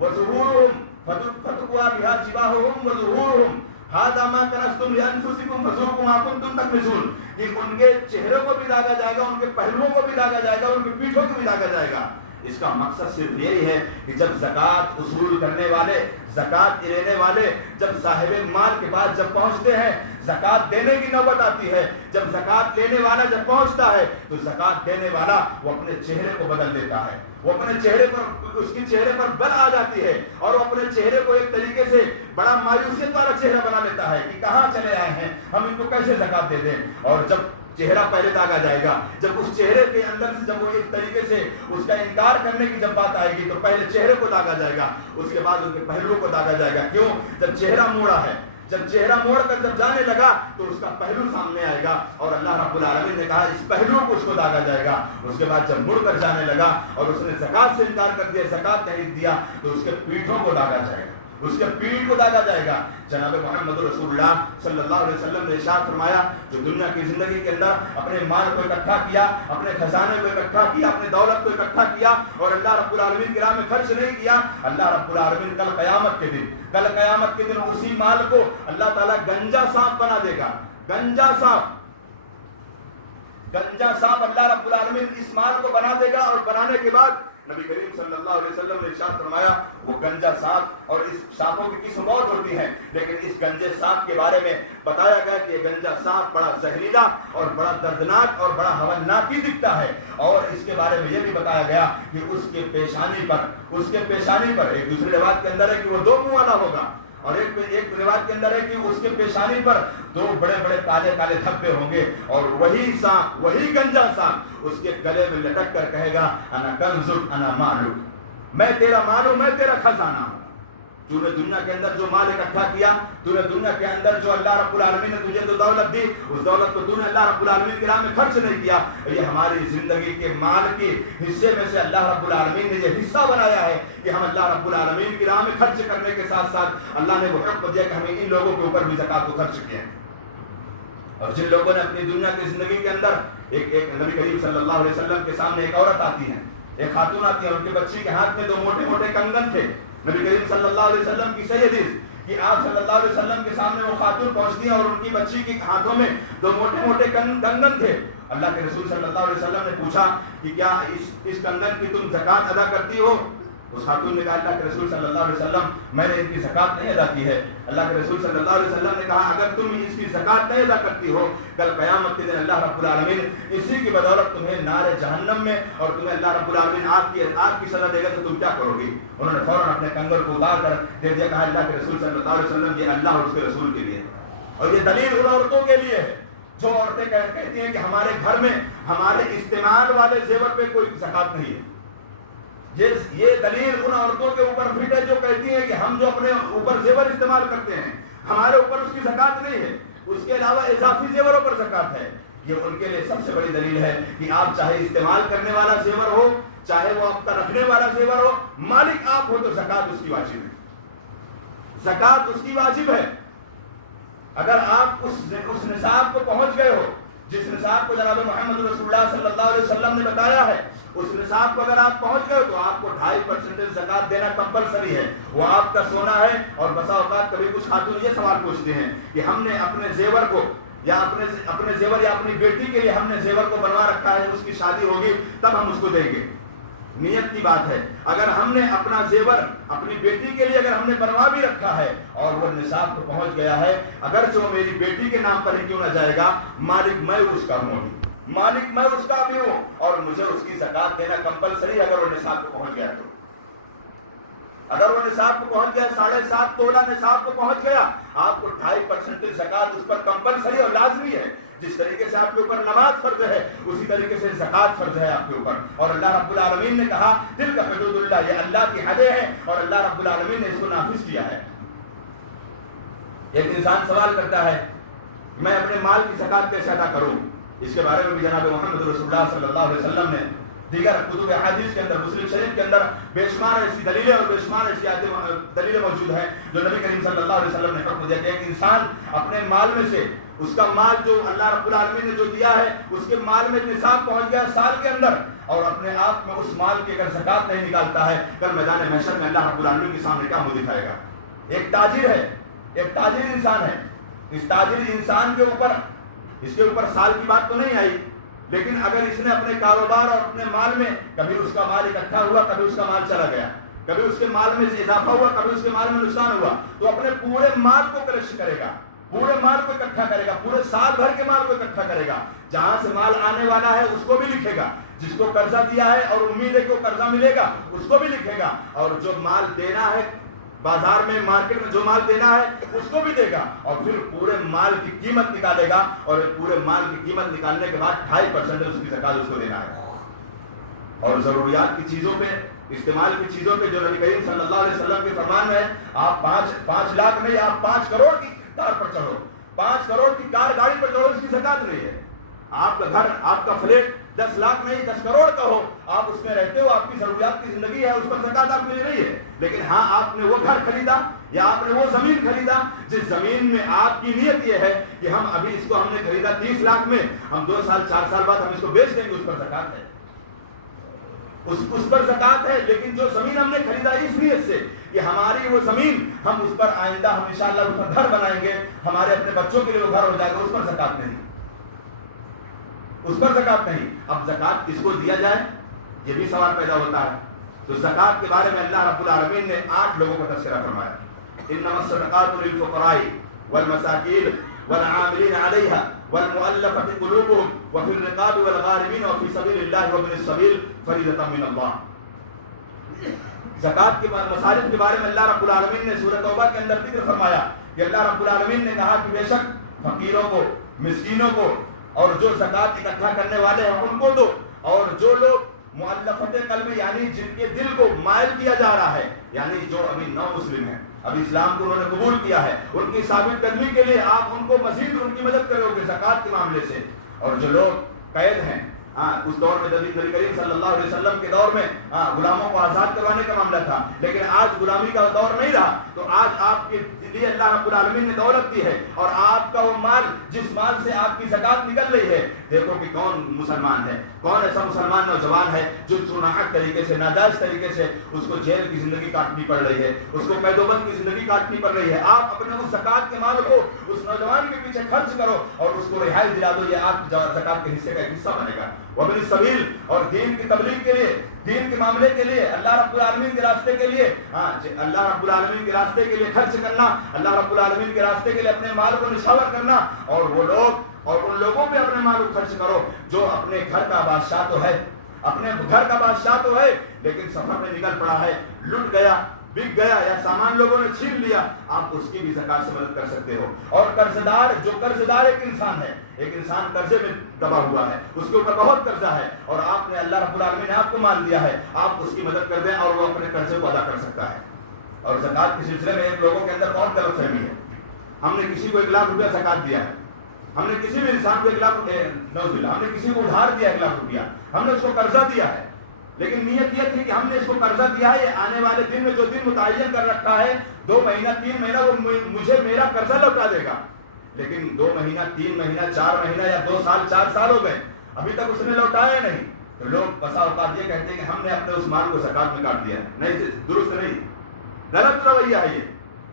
وظهورهم فتقوا بها جباههم وظهورهم هذا ما كنزتم لانفسكم فذوقوا ما كنتم تكنزون. کہ ان کے چہروں کو بھی داغا جائے گا, ان کے پہلوؤں کو بھی داغا جائے گا, ان کے پیٹھوں کو بھی داغا جائے گا. اس کا مقصد صرف یہی ہے کہ جب زکوٰۃ وصول کرنے والے, زکوٰۃ لینے والے جب صاحب مال کے پاس جب پہنچتے ہیں, زکوٰۃ دینے کی نوبت آتی ہے, جب زکوٰۃ لینے والا جب پہنچتا ہے تو زکوٰۃ دینے والا وہ اپنے چہرے کو بدل دیتا ہے, وہ اپنے چہرے پر, اس کی چہرے پر بل آ جاتی ہے اور وہ اپنے چہرے کو ایک طریقے سے بڑا مایوسیت والا چہرہ بنا لیتا ہے کہ کہاں چلے آئے ہیں, ہم ان کو کیسے زکوٰۃ دے دیں. اور جب چہرہ پہلے داغا جائے گا, جب اس چہرے کے اندر سے جب وہ ایک طریقے سے اس کا انکار کرنے کی جب بات آئے گی تو پہلے چہرے کو داغا جائے گا, اس کے بعد ان کے پہلوؤں کو داغا جائے گا. کیوں؟ جب چہرہ موڑا ہے, جب چہرہ موڑ کر جب جانے لگا تو اس کا پہلو سامنے آئے گا اور اللہ رب العالمین نے کہا اس پہلو کو اس کو داغا جائے گا. اس کے بعد جب مڑ کر جانے لگا اور اس نے زکوٰۃ سے انکار کر دیا, زکوٰۃ نہیں دیا, تو اس کے پیٹھوں کو داغا جائے گا, اس کے پیٹھ کو داغا جائے گا. جناب محمد رسول اللہ صلی اللہ علیہ وسلم نے ارشاد فرمایا جو دنیا کی زندگی کے اندر اپنے مال کو اکٹھا کیا, اپنے خزانے کو اکٹھا کیا, اپنے دولت کو اکٹھا کیا اور اللہ رب العالمین کی راہ میں خرچ نہیں کیا, اللہ رب العالمین کل قیامت کے دن اسی مال کو اللہ تعالیٰ گنجا سانپ بنا دے گا. گنجا سانپ اللہ رب العالمین اس مال کو بنا دے گا. اور بنانے کے بعد نبی کریم صلی اللہ علیہ وسلم نے ارشاد فرمایا وہ گنجا سانپ, اور اس سانپوں کی قسم بہت ہوتی ہے, لیکن اس گنجے سانپ کے بارے میں بتایا گیا کہ یہ گنجا سانپ بڑا زہریلا اور بڑا دردناک اور بڑا ہولناک ہی دکھتا ہے. اور اس کے بارے میں یہ بھی بتایا گیا کہ اس کے پیشانی پر ایک دوسری روایت کے اندر ہے کہ وہ 2 منہ والا ہوگا, اور ایک روایت کے اندر ہے کہ اس کے پیشانی پر 2 بڑے بڑے کالے کالے دھبے ہوں گے, اور وہی سانپ, وہی گنجا سانپ اس کے گلے میں لٹک کر کہے گا انا کنزک انا مالک, میں تیرا مال ہوں, میں تیرا خزانہ ہوں. تو نے دنیا کے اندر جو مال اکٹھا کیا, تو نے دنیا کے اندر جو اللہ رب العالمین نے تجھے جو دولت دی, اس دولت کو تو نے اللہ رب العالمین کی راہ میں خرچ نہیں کیا. یہ ہماری زندگی کے مال کے حصے میں سے اللہ رب العالمین نے یہ حصہ بنایا ہے کہ ہم اللہ رب العالمین کی راہ میں خرچ کرنے کے ساتھ ساتھ اللہ نے وہ حکم دیا کہ ہمیں ان لوگوں کے اوپر بھی زکوٰۃ کو خرچ کیا. اور جن لوگوں نے اپنی دنیا کی زندگی کے اندر ایک نبی کریم صلی اللہ علیہ وسلم کے سامنے ایک عورت آتی ہے, ایک خاتون آتی ہے, ان کے بچی کے ہاتھ میں 2 موٹے موٹے کنگن تھے. نبی کریم صلی اللہ علیہ وسلم کی صحیح حدیث کہ آپ صلی اللہ علیہ وسلم کے سامنے وہ خاتون پہنچتی ہیں اور ان کی بچی کے ہاتھوں میں 2 موٹے موٹے کنگن تھے. اللہ کے رسول صلی اللہ علیہ وسلم نے پوچھا کہ کیا اس کنگن کی تم زکوٰۃ ادا کرتی ہو؟ اس خاتون نے کہا اللہ کے رسول صلی اللہ علیہ وسلم میں نے ان کی زکوٰۃ نہیں ادا کی ہے. اللہ کے رسول صلی اللہ علیہ وسلم نے کہا اگر تم اس کی زکوٰۃ نہیں ادا کرتی ہو, کل قیامت کے دن اللہ رب العالمین اسی کی بدولت تمہیں نار جہنم میں اور تمہیں اللہ رب العالمین آگ کی سزا دے گا, تو تم کیا کرو گی؟ انہوں نے فوراً اپنے کنگن کو اتار کر دے دیا, کہا اللہ کے رسول صلی اللہ علیہ وسلم یہ اللہ اور اس کے رسول کے لیے, اور یہ دلیل ان عورتوں کے لیے ہے جو عورتیں کہتی ہیں کہ ہمارے گھر میں ہمارے استعمال والے زیور پہ کوئی زکوٰۃ نہیں ہے. یہ دلیل ان عورتوں کے اوپر فٹ ہے جو کہتی ہیں کہ ہم جو اپنے اوپر زیور استعمال کرتے ہیں ہمارے اوپر اس کی زکوٰۃ نہیں ہے, اس کے علاوہ اضافی زیوروں پر زکوٰۃ ہے. یہ ان کے لیے سب سے بڑی دلیل ہے کہ آپ چاہے استعمال کرنے والا زیور ہو, چاہے وہ آپ کا رکھنے والا زیور ہو, مالک آپ ہو تو زکوٰۃ اس کی واجب ہے. زکوٰۃ اس کی واجب ہے. اگر آپ اس نصاب کو پہنچ گئے ہو جس نصاب کو جناب محمد رسول اللہ صلی اللہ علیہ وسلم نے بتایا ہے, اس نصاب کو اگر آپ پہنچ گئے تو آپ کو 2.5% زکوٰۃ دینا کمپلسری ہے. وہ آپ کا سونا ہے. اور بسا اوقات کبھی کچھ خاتون یہ سوال پوچھتے ہیں کہ ہم نے اپنے زیور کو یا اپنے زیور یا اپنی بیٹی کے لیے ہم نے زیور کو بنوا رکھا ہے, اس کی شادی ہوگی تب ہم اس کو دیں گے. نیت کی بات ہے. اگر ہم نے اپنا زیور اپنی بیٹی کے لیے اگر ہم نے بنوا بھی رکھا ہے اور وہ نصاب کو پہنچ گیا ہے, اگر جو میری بیٹی کے نام پر ہی کیوں نہ جائے گا, مالک میں اس کا ہوں, مالک میں اس کا بھی ہوں, اور مجھے اس کی زکوٰۃ دینا کمپلسری اگر وہ نصاب کو پہنچ گیا تو. اگر وہ نصاب کو پہنچ گیا 7.5 تولہ نصاب کو پہنچ گیا, آپ کو 2.5% زکوٰۃ اس پر کمپلسری اور لازمی ہے. جس طریقے سے آپ کے اوپر نماز فرض ہے اسی طریقے سے زکوٰۃ فرض ہے آپ کے اوپر. اور اللہ رب العالمین نے کہا تلک حدود اللہ, یہ اللہ کی حدیں ہیں اور اللہ رب العالمین نے اس کو نافذ کیا ہے. ایک انسان سوال کرتا ہے میں اپنے مال کی زکوٰۃ کیسے ادا کروں؟ اس کے بارے میں بھی جناب محمد رسول اللہ صلی اللہ علیہ وسلم نے دیگر کتب حدیث کے اندر، مسلم شریف کے اندر بے شمار ایسی دلیلیں اور بے شمار ایسی دلیلیں موجود ہیں جو نبی کریم صلی اللہ علیہ وسلم نے حکم دیا کہ ایک انسان اپنے مال میں سے، اس کا مال جو اللہ رب العالمین نے جو دیا ہے، اس کے مال میں نصاب پہنچ گیا سال کے اندر، اور اپنے آپ میں اس مال کی اگر زکات نہیں نکالتا ہے، کل میدان محشر میں اللہ رب العالمین کے سامنے کیا منہ دکھائے گا؟ ایک تاجر ہے، ایک تاجر انسان ہے، اس تاجر انسان کے اوپر، اس کے اوپر سال کی بات تو نہیں آئی، لیکن اگر اس نے اپنے کاروبار اور اپنے مال میں کبھی اس کا مال اکٹھا ہوا، کبھی اس کا مال چلا گیا، کبھی اس کے مال میں اضافہ ہوا، کبھی اس کے مال میں نقصان ہوا، تو اپنے پورے مال کو کلیکٹ کرے گا، پورے مال کو اکٹھا کرے گا، پورے سال بھر کے مال کو اکٹھا کرے گا، جہاں سے مال آنے والا ہے اس کو بھی لکھے گا، جس کو قرضہ دیا ہے اور امید ہے کہ وہ قرضہ ملے گا اس کو بھی لکھے گا، اور جو مال دینا ہے بازار میں، مارکیٹ میں جو مال دینا ہے اس کو بھی دے گا، اور پھر پورے مال کی قیمت نکالے گا، اور پورے مال کی قیمت نکالنے کے بعد 2.5% اس کی زکات اس کو دینا ہے۔ اور ضروریات کی چیزوں پہ، استعمال کی چیزوں پہ جو نبی کریم صلی اللہ علیہ وسلم کے فرمان میں ہے، آپ 5 لاکھ نہیں، آپ 5 کروڑ کی کار پر چڑھو، 5 کروڑ کی کار گاڑی پر چڑھو، اس کی زکات نہیں ہے۔ آپ کا گھر، آپ کا فلیٹ 10 لاکھ نہیں 10 کروڑ کا ہو، آپ اس میں رہتے ہو، آپ کی ضروریات کی زندگی ہے، اس پر زکات آپ مل رہی ہے، لیکن ہاں آپ نے وہ گھر خریدا یا آپ نے وہ زمین خریدا جس زمین میں آپ کی نیت یہ ہے کہ ہم ابھی اس کو ہم نے خریدا 30 لاکھ میں، ہم 2 سال 4 سال بعد ہم اس کو بیچ دیں گے، اس پر زکات ہے، اس پر زکات ہے۔ لیکن جو زمین ہم نے خریدا اس نیت سے کہ ہماری وہ زمین، ہم اس پر آئندہ ہم انشاءاللہ اس پر گھر بنائیں گے، ہمارے اپنے بچوں کے لیے وہ گھر ہو جائے گا، اس پر زکات نہیں، اس پر زکات نہیں۔ اب زکات کس کو دیا جائے، یہ بھی سوال پیدا ہوتا ہے۔ تو زکات کے بارے میں اللہ رب العالمین نے 8 لوگوں کا تذکرہ فرمایا، انما الصدقات للفقراء والمساکین والعاملین علیہا والمؤلفۃ قلوبهم وفی الرقاب والغارمین وفی سبیل اللہ وابن السبیل فریضۃ من اللہ۔ زکات کے مصارف کے بارے میں اللہ رب العالمین نے سورۃ توبہ کے اندر ذکر فرمایا کہ اللہ رب العالمین نے کہا کہ بے شک فقیروں کو، مسکینوں کو، اور جو زکات اکٹھا کرنے والے ہیں ان کو دو، اور جو لوگ مؤلفت قلب یعنی جن کے دل کو مائل کیا جا رہا ہے، یعنی جو ابھی نو مسلم ہیں، ابھی اسلام کو انہوں نے قبول کیا ہے، ان کی ثابت قدمی کے لیے آپ ان کو مزید ان کی مدد کرو گے زکات کے معاملے سے۔ اور جو لوگ قید ہیں، اس دور میں نبی کریم صلی اللہ علیہ وسلم کے دور میں غلاموں کو آزاد کروانے کا معاملہ تھا، لیکن آج غلامی کا دور نہیں رہا، تو آج آپ کے لیے اللہ رب العالمین نے دولت دی ہے، اور آپ کا وہ مال جس مال سے آپ کی زکات نکل رہی ہے، دیکھو کہ کون مسلمان ہے، کون ایسا مسلمان نوجوان ہے جو ناحق طریقے سے، ناجائز طریقے سے اس کو جیل کی زندگی کاٹنی پڑ رہی ہے، اس کو قید و بند کی زندگی کاٹنی پڑ رہی ہے۔ آپ اپنے اس زکات کے مال کو اس نوجوان کے پیچھے خرچ کرو اور اس کو رہائی دلا دو، یہ آپ زکات کے حصے کا ایک حصہ بنے گا۔ وابن السبیل، اور دین کی تبلیغ کے لیے، دین کے معاملے کے لیے، اللہ رب العالمین کے راستے کے لیے، اللہ رب العالمین کے راستے کے لیے خرچ کرنا، اللہ رب العالمین کے راستے کے لیے اپنے مال کو نشاور کرنا، اور وہ لوگ، اور ان لوگوں پہ اپنے مال کو خرچ کرو جو اپنے گھر کا بادشاہ تو ہے، اپنے گھر کا بادشاہ تو ہے، لیکن سفر میں نکل پڑا ہے، لٹ گیا، بک گیا، یا سامان لوگوں نے چھین لیا، آپ اس کی بھی زکات سے مدد کر سکتے ہو۔ اور قرض دار، جو قرض دار ایک انسان ہے، ایک انسان قرضے میں دبا ہوا ہے، اس کے اوپر بہت قرضہ ہے، اور آپ نے، اللہ رب العالمین نے آپ کو مال دیا ہے، آپ اس کی مدد کر دیں اور وہ اپنے قرضے کو ادا کر سکتا ہے۔ اور زکات کے سلسلے میں ایک لوگوں کے اندر بہت غلط فہمی ہے، ہم نے کسی کو 1 لاکھ روپیہ زکات دیا ہے، ہم نے کسی بھی انسان کو 1 لاکھ روپیہ، ہم نے کسی کو ادھار دیا 1 لاکھ روپیہ، ہم نے اس کو قرضہ دیا ہے، لیکن نیت یہ تھی کہ ہم نے اس کو قرضہ دیا ہے، یہ آنے والے دن میں جو دن متعین کر رکھا ہے 2 مہینہ 3 مہینہ وہ مجھے میرا قرضہ لوٹا دے گا، لیکن 2 مہینہ 3 مہینہ 4 مہینہ یا 2 سال 4 سال ہو گئے، ابھی تک اس نے لوٹایا نہیں، تو لوگ بسا اوقات یہ کہتے ہیں کہ ہم نے اپنے اس مال کو زکات میں کاٹ دیا ہے۔ نہیں، درست نہیں، غلط رویہ ہے،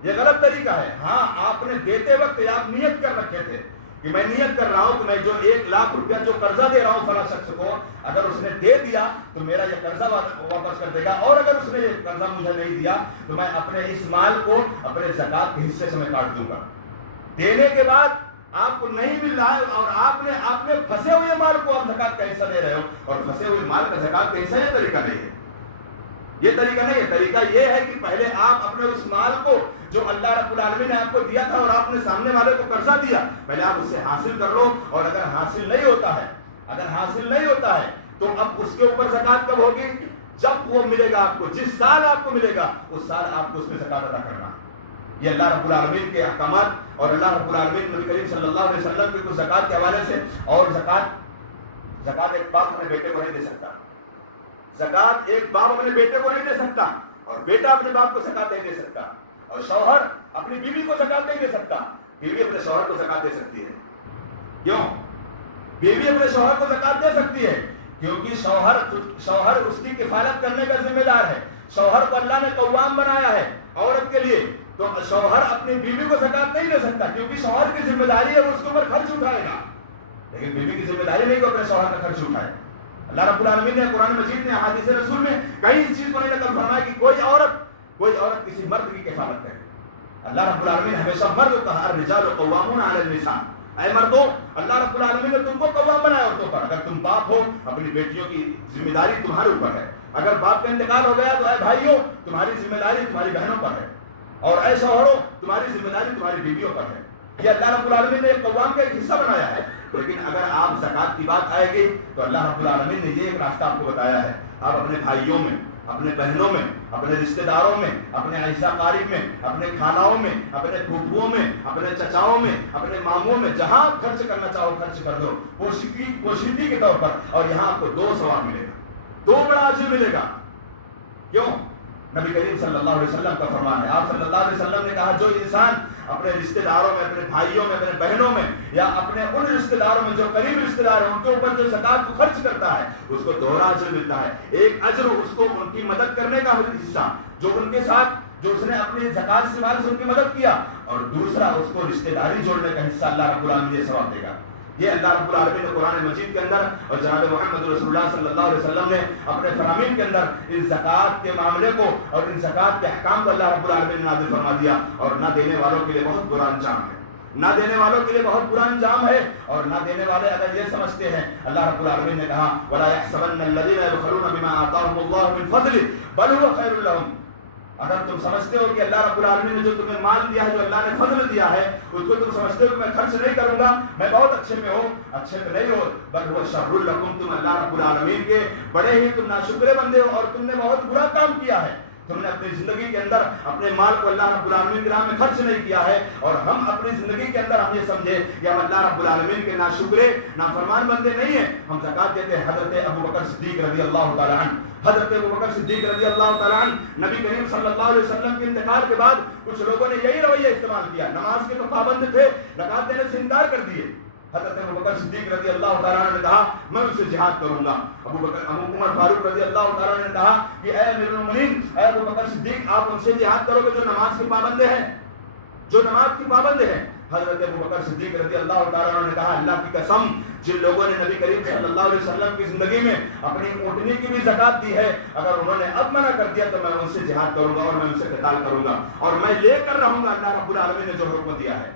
یہ غلط طریقہ ہے۔ ہاں، آپ نے دیتے وقت آپ نیت کر رکھے تھے کہ میں نیت کر رہا ہوں کہ میں جو 1 لاکھ روپیہ جو قرضہ دے رہا ہوں فلاں شخص کو، اگر اس نے دے دیا تو میرا یہ قرضہ واپس کر دے گا، اور اگر اس نے یہ قرضہ مجھے نہیں دیا تو میں اپنے اس مال کو اپنے زکات کے حصے سے میں کاٹ دوں گا۔ دینے کے بعد آپ کو نہیں مل رہا ہے، اور آپ نے پھنسے ہوئے مال کو آپ زکات کا حصہ دے رہے ہو، اور پھنسے ہوئے مال کا زکات کا حصہ، یہ طریقہ نہیں ہے، یہ طریقہ نہیں ہے۔ طریقہ یہ ہے کہ پہلے آپ اپنے اس مال کو جو اللہ رب العالمین نے آپ کو دیا تھا اور آپ نے سامنے والے کو قرضہ دیا، پہلے آپ اس سے حاصل کر لو، اور اگر حاصل نہیں ہوتا ہے تو اب اس کے اوپر زکات کب ہوگی؟ جب وہ ملے گا آپ کو، جس سال آپ کو ملے گا اس سال آپ کو اس میں زکات ادا کرنا۔ یہ اللہ رب العالمین کے احکامات، اور اللہ رب العالمین نبی کریم صلی اللہ علیہ وسلم کی کچھ زکات کے حوالے سے، اور زکات ایک باپ اپنے بیٹے کو نہیں دے سکتا، زکات ایک باپ اپنے بیٹے کو نہیں دے سکتا اور بیٹا اپنے باپ کو زکات نہیں دے سکتا, اور شوہر اپنی بیوی کو زکات نہیں دے سکتا. بیوی اپنے شوہر کو زکات دے سکتی ہے. کیوں؟ بیوی اپنے شوہر کو زکات دے سکتی ہے کیونکہ شوہر اس کی کفالت کرنے کا ذمہ دار ہے. شوہر کو اللہ نے قوام بنایا ہے عورت کے لیے, تو شوہر اپنی بیوی کو زکات نہیں دے سکتا کیونکہ شوہر کی ذمہ داری ہے وہ اس کے اوپر خرچ اٹھائے گا, لیکن بیوی کی ذمہ داری نہیں کہ اپنے شوہر کا خرچ اٹھائے. اللہ رب العالمین نے قرآن مجید نے احادیث رسول میں کہیں اس چیز کو نہیں نقل فرمایا کہ کوئی عورت کسی مرد کی کفالت کرے. اللہ رب العالمین نے ہمیشہ مرد کو کہا الرجال قوامون علی النساء, اے مردوں اللہ رب العالمین نے تم کو قوام بنایا عورتوں پر. اگر تم باپ ہو اپنی بیٹیوں کی ذمہ داری تمہارے اوپر ہے, اگر باپ کا انتقال ہو گیا تو اے بھائیوں تمہاری ذمہ داری تمہاری بہنوں پر ہے, اور اے شوہروں تمہاری ذمہ داری تمہاری بیویوں پر ہے. یہ اللہ رب العالمین نے قوام کا ایک حصہ بنایا ہے. لیکن اگر آپ زکات کی بات آئے گی تو اللہ رب العالمین نے یہ ایک راستہ آپ کو بتایا ہے. آپ اپنے بھائیوں میں, اپنے بہنوں میں, اپنے رشتہ داروں میں, اپنے عیسیٰ قارب میں, اپنے خالوں میں, اپنے پھوپھوؤں میں, اپنے چچاؤں میں, اپنے ماموں میں جہاں خرچ کرنا چاہو خرچ کر دو پوشیدگی کے طور پر, اور یہاں آپ کو 2 ثواب ملے گا, 2 بڑا اجر ملے گا. کیوں؟ نبی کریم صلی اللہ علیہ وسلم کا فرمان ہے. آپ صلی اللہ علیہ وسلم نے کہا جو انسان اپنے رشتہ داروں میں, اپنے بھائیوں میں, اپنے بہنوں میں, یا اپنے ان رشتہ داروں میں جو قریب رشتہ دار ہیں ان کے اوپر جو زکات کو خرچ کرتا ہے اس کو 2 اجر ملتا ہے. ایک اجر اس کو ان کی مدد کرنے کا حصہ جو ان کے ساتھ جو اس نے اپنی زکات سے مال سے ان کی مدد کیا, اور دوسرا اس کو رشتہ داری جوڑنے کا حصہ اللہ رب العالمین یہ ثواب دے گا. یہ اللہ رب العالمین نے قرآن مجید کے اندر اور جناب محمد رسول اللہ صلی اللہ علیہ وسلم نے اپنے فرامین کے اندر ان زکات کے معاملے کو اور ان زکات کے احکام کو اللہ رب العالمین نے نازل فرما دیا. اور نہ دینے والوں کے لیے بہت برا انجام ہے, نہ دینے والوں کے لیے بہت برا انجام ہے. اور نہ دینے والے اگر یہ سمجھتے ہیں, اللہ رب العالمین نے کہا وَلَا يَحْسَبَنَّ الَّذِينَ يَبْخَلُونَ بِمَا آتَاهُمُ اللَّهُ مِنْ فَضْلِهِ بَلْ هُوَ خَيْرٌ لَهُمْ, اگر تم سمجھتے ہو کہ اللہ رب العالمین نے جو تمہیں مال دیا ہے, جو اللہ نے فضل دیا ہے, اس کو تم سمجھتے ہو کہ میں خرچ نہیں کروں گا, میں بہت اچھے میں ہوں, اچھے میں نہیں ہو, بل هو شر لکم, تم اللہ رب العالمین کے بڑے ہی تم ناشکرے بندے ہو اور تم نے بہت برا کام کیا ہے. تم نے اپنی زندگی کے اندر اپنے مال کو اللہ رب العالمین کی راہ میں خرچ نہیں کیا ہے, اور ہم اپنی زندگی کے اندر ہم یہ سمجھے کہ ہم اللہ رب العالمین کے ناشکرے نافرمان بندے نہیں ہیں, ہم زکات دیتے ہیں. حضرت ابو بکر صدیق رضی اللہ تعالی عنہ, حضرت ابو بکر صدیق رضی اللہ تعالی عنہ نبی کریم صلی اللہ علیہ وسلم کے انتقال کے بعد کچھ لوگوں نے یہی رویہ استعمال کیا, نماز کے تو پابند تھے, زکات دینے سے انکار کر دیے. حضرت ابو بکر صدیق رضی اللہ تعالیٰ عنہ نے کہا میں ان سے جہاد کروں گا. ابو عمر فاروق رضی اللہ تعالیٰ عنہ نے کہا کہ اے امیر المومنین, اے ابو بکر صدیق, آپ ان سے جہاد کرو گے جو نماز کے پابند ہیں, جو نماز کی پابند ہیں. حضرت ابو بکر صدیق رضی اللہ تعالیٰ عنہ نے کہا اللہ کی قسم, جن لوگوں نے نبی کریم صلی اللہ علیہ وسلم کی زندگی میں اپنی اونٹنی کی بھی زکات دی ہے, اگر انہوں نے اب منع کر دیا تو میں ان سے جہاد کروں گا اور میں ان سے قتال کروں گا, اور میں لے کر رہوں گا اللہ رب العالمین نے جو حکم دیا ہے.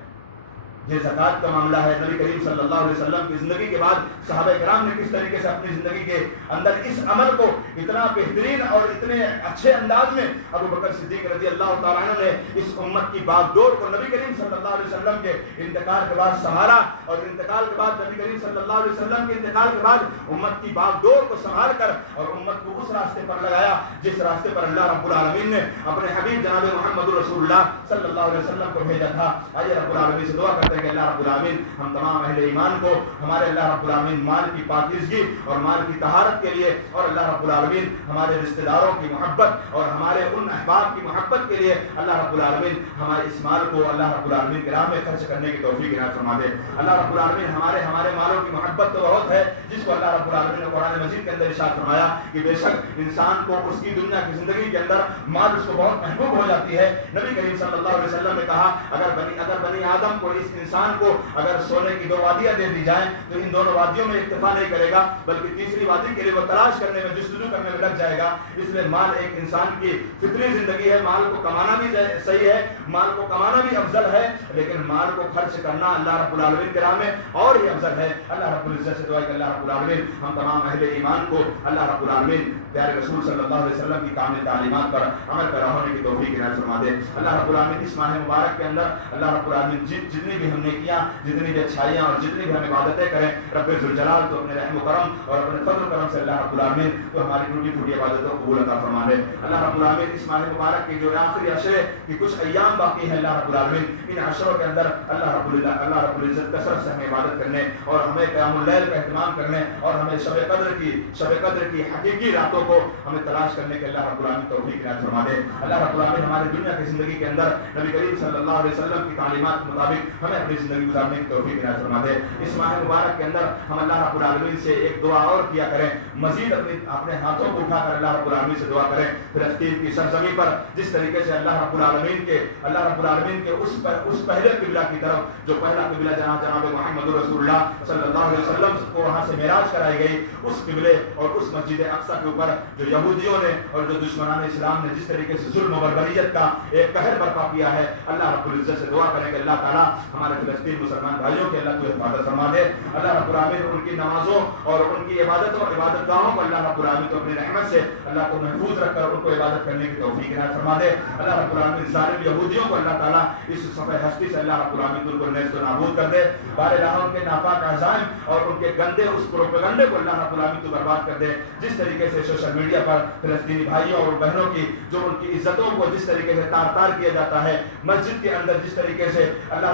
یہ زکات کا معاملہ ہے. نبی کریم صلی اللہ علیہ وسلم کی زندگی کے بعد صحابہ کرام نے کس طریقے سے اپنی زندگی کے اندر اس عمل کو اتنا بہترین اور اتنے اچھے انداز میں ابو بکر صدیق رضی اللہ تعالیٰ عنہ نے اس امت کی باغ ڈور کو نبی کریم صلی اللہ علیہ وسلم کے انتقال کے بعد سنبھالا, اور انتقال کے بعد نبی کریم صلی اللہ علیہ وسلم کے انتقال کے بعد امت کی باغ ڈور کو سنبھال کر اور امت کو اس راستے پر لگایا جس راستے پر اللہ رب العالمین نے اپنے حبیب جناب محمد رسول اللہ صلی اللہ علیہ وسلم کو بھیجا تھا. آئیے رب العالمین سے دعا کرتے ہیں کہ اللہ رب العالمین ہم تمام اہل ایمان کو ہمارے اللہ رب العالمین مال کی پاکیزگی اور مال کی طہارت کے لیے, اور اللہ رب العالمین ہمارے رشتہ داروں کی محبت اور ہمارے ان احباب کی محبت کے لیے اللہ رب العالمین ہمارے اس مال کو اللہ رب العالمین کی راہ میں خرچ کرنے کی توفیق عنایت فرما دے. اللہ رب العالمین ہمارے مالوں کی محبت تو بہت ہے جس کو اللہ رب العالمین نے قرآن مجید کے اندر ارشاد فرمایا کہ بے شک انسان کو اس کی دنیا کی زندگی کے اندر مال اس کو بہت محبوب ہو جاتی ہے. نبی کریم صلی اللہ علیہ وسلم نے کہا اگر بنی آدم کو, اس انسان کو اگر سونے کی 2 وادیاں دے دی جائیں تو ان دونوں وادیوں میں اکتفا نہیں کرے گا, بلکہ تیسری وادی کے لیے وہ تلاش کرنے میں, جستجو کرنے میں لگ جائے گا. اس لیے مال ایک انسان کی فطری زندگی ہے, مال کو کمانا بھی صحیح ہے, مال کو کمانا بھی افضل ہے, لیکن مال کو خرچ کرنا اللہ رب العالمین کے راہ میں اور ہی افضل ہے. اللہ رب العزت سے دعا کہ اللہ رب العالمین ہم تمام اہل ایمان کو اللہ رب العالمین پیارے رسول صلی اللہ علیہ وسلم کی کامل تعلیمات پر عمل پیرا ہونے کی توفیق عنایت فرما دے. اللہ رب العالمین اس ماہ مبارک کے اندر اللہ رب العالمین جتنی بھی بھی ہم نیکیاں جتنی بھی اچھائیاں اور جتنی بھی ہم عبادتیں کریں رب ذوالجلال تو اپنے رحم و کرم اور اپنے فضل و کرم سے اللہ رب العالمین تو ہماری ٹوٹی پھوٹی عبادتوں کو قبول عطا فرما دے. اللہ رب العالمین اس ماہ مبارک کے جو آخری عشرے کی کچھ ایام باقی ہیں اللہ رب العالمین ان عشروں کے اندر اللہ رب العزت کثرت سے ہمیں عبادت کرنے اور ہمیں قیام اللیل کا اہتمام کرنے اور ہمیں شب قدر کی حقیقی راتوں کو ہمیں تلاش کرنے کے اللہ رب العالمین توفیق عنایت فرما دے. اللہ رب العالمین ہماری دنیا کی زندگی کے اندر نبی کریم صلی اللہ علیہ وسلم کی تعلیمات کے مطابق ہمیں اپنی زندگی گزارنے کی توفیق عنایت فرما دے. اس ماہ مبارک کے اندر ہم اللہ رب العالمین سے ایک دعا اور کیا کریں, مزید اپنے ہاتھوں کو اٹھا کر اللہ رب العالمین سے دعا کریں. فلسطین کی سرزمین پر جس طریقے سے اللہ رب العالمین کے اس پہلے قبلہ کی طرف جو پہلا قبلہ جناب محمد رسول اللہ صلی اللہ علیہ وسلم کو وہاں سے معراج کرائی گئی, اس قبلے اور اس مسجد اقصی کے اوپر جو یہودیوں نے اور جو دشمنان اسلام نے جس طریقے سے ظلم و بربریت کا ایک قہر برپا کیا ہے, اللہ رب العزت سے دعا کریں کہ اللہ تعالیٰ ہمارے فلسطین مسلمان بھائیوں کے اللہ کو حفاظت فرما دے. اللہ رب العالمین ان کی نمازوں اور ان کی عبادتوں اور عبادت گاہوں کو اللہ رب العالمین کو اپنی رحمت سے اللہ کو محفوظ رکھ کر ان کو عبادت کرنے کی توفیق عنایت فرما دے. اللہ رب العالمین ظالم یہودیوں کو اللہ تعالیٰ اس صفحہ ہستی سے اللہ رب العالمین ان کو نیست و نابود کر دے. بار الہ ان کے ناپاک عزائم اور ان کے گندے اس پروپیگنڈے کو اللہ رب العالمین تو برباد کر دے. جس طریقے سے سوشل میڈیا پر فلسطینی بھائیوں اور بہنوں کی جو ان کی عزتوں کو جس طریقے سے تار تار کیا جاتا ہے, مسجد کے اندر جس طریقے سے اللہ